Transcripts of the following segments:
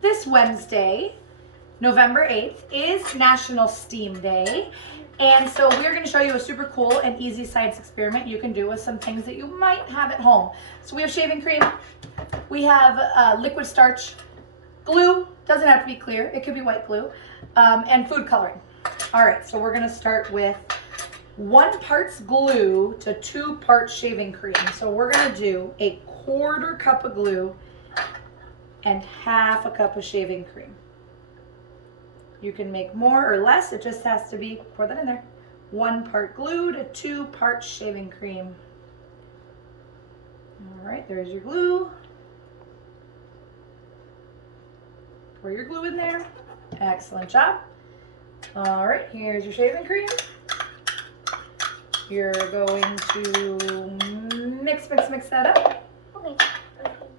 this Wednesday, November 8th, is National Steam Day. And so we're going to show you a super cool and easy science experiment you can do with some things that you might have at home. So we have shaving cream, we have liquid starch, glue, doesn't have to be clear, it could be white glue, and food coloring. All right, so we're going to start with 1 part glue to 2 parts shaving cream. So we're going to do a 1/4 cup of glue and 1/2 cup of shaving cream. You can make more or less, it just has to be, pour that in there. 1 part glue to 2 parts shaving cream. All right, there's your glue. Pour your glue in there. Excellent job. All right, here's your shaving cream. You're going to mix that up. Okay.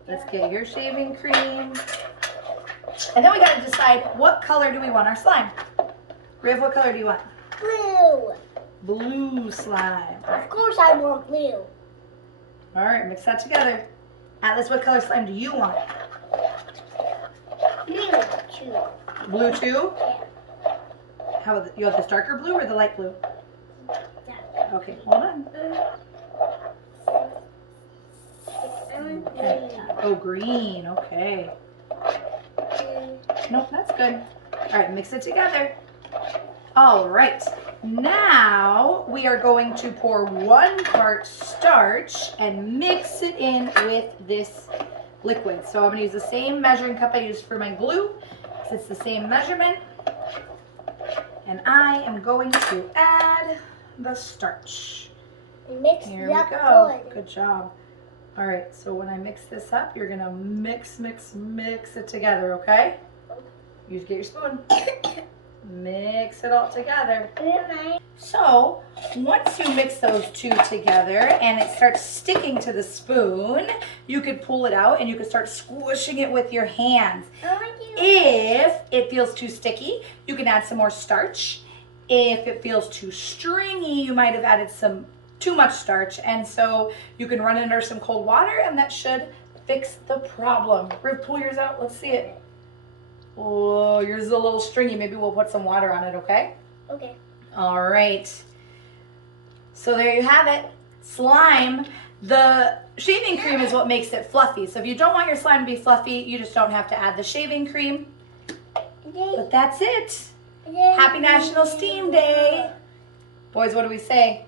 Let's get your shaving cream. And then we got to decide what color do we want our slime. Riv, what color do you want? Blue. Blue slime. Of course I want blue. All right, mix that together. Atlas, what color slime do you want? Blue too. Blue too? Yeah. How about you want this darker blue or the light blue? That. Okay, hold on. Okay. Oh, green. Okay. Nope, that's good. All right, mix it together. All right. Now we are going to pour 1 part starch and mix it in with this liquid. So I'm going to use the same measuring cup I used for my glue, because it's the same measurement. And I am going to add the starch. Mix Here it we up go. good. Good job. All right, so when I mix this up, you're gonna mix it together, okay? You get your spoon. Mix it all together. So once you mix those two together and it starts sticking to the spoon, you could pull it out and you could start squishing it with your hands. If it feels too sticky, you can add some more starch. If it feels too stringy, you might have added too much starch, and so you can run it under some cold water and that should fix the problem. Riv, pull yours out, let's see it. Oh, yours is a little stringy. Maybe we'll put some water on it, okay? Okay. All right. So there you have it. Slime. The shaving cream is what makes it fluffy. So if you don't want your slime to be fluffy, you just don't have to add the shaving cream. But that's it. Happy National Steam Day. Boys, what do we say?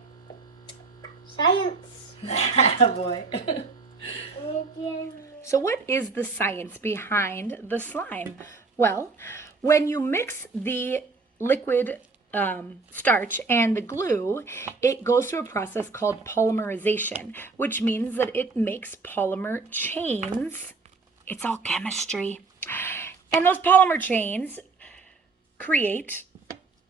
Science. Boy. So what is the science behind the slime? Well, when you mix the liquid starch and the glue, it goes through a process called polymerization, which means that it makes polymer chains. It's all chemistry. And those polymer chains create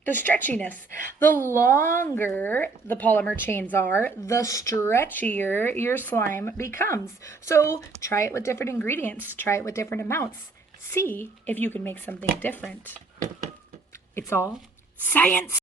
the stretchiness. The longer the polymer chains are, the stretchier your slime becomes. So try it with different ingredients. Try it with different amounts. See if you can make something different. It's all science.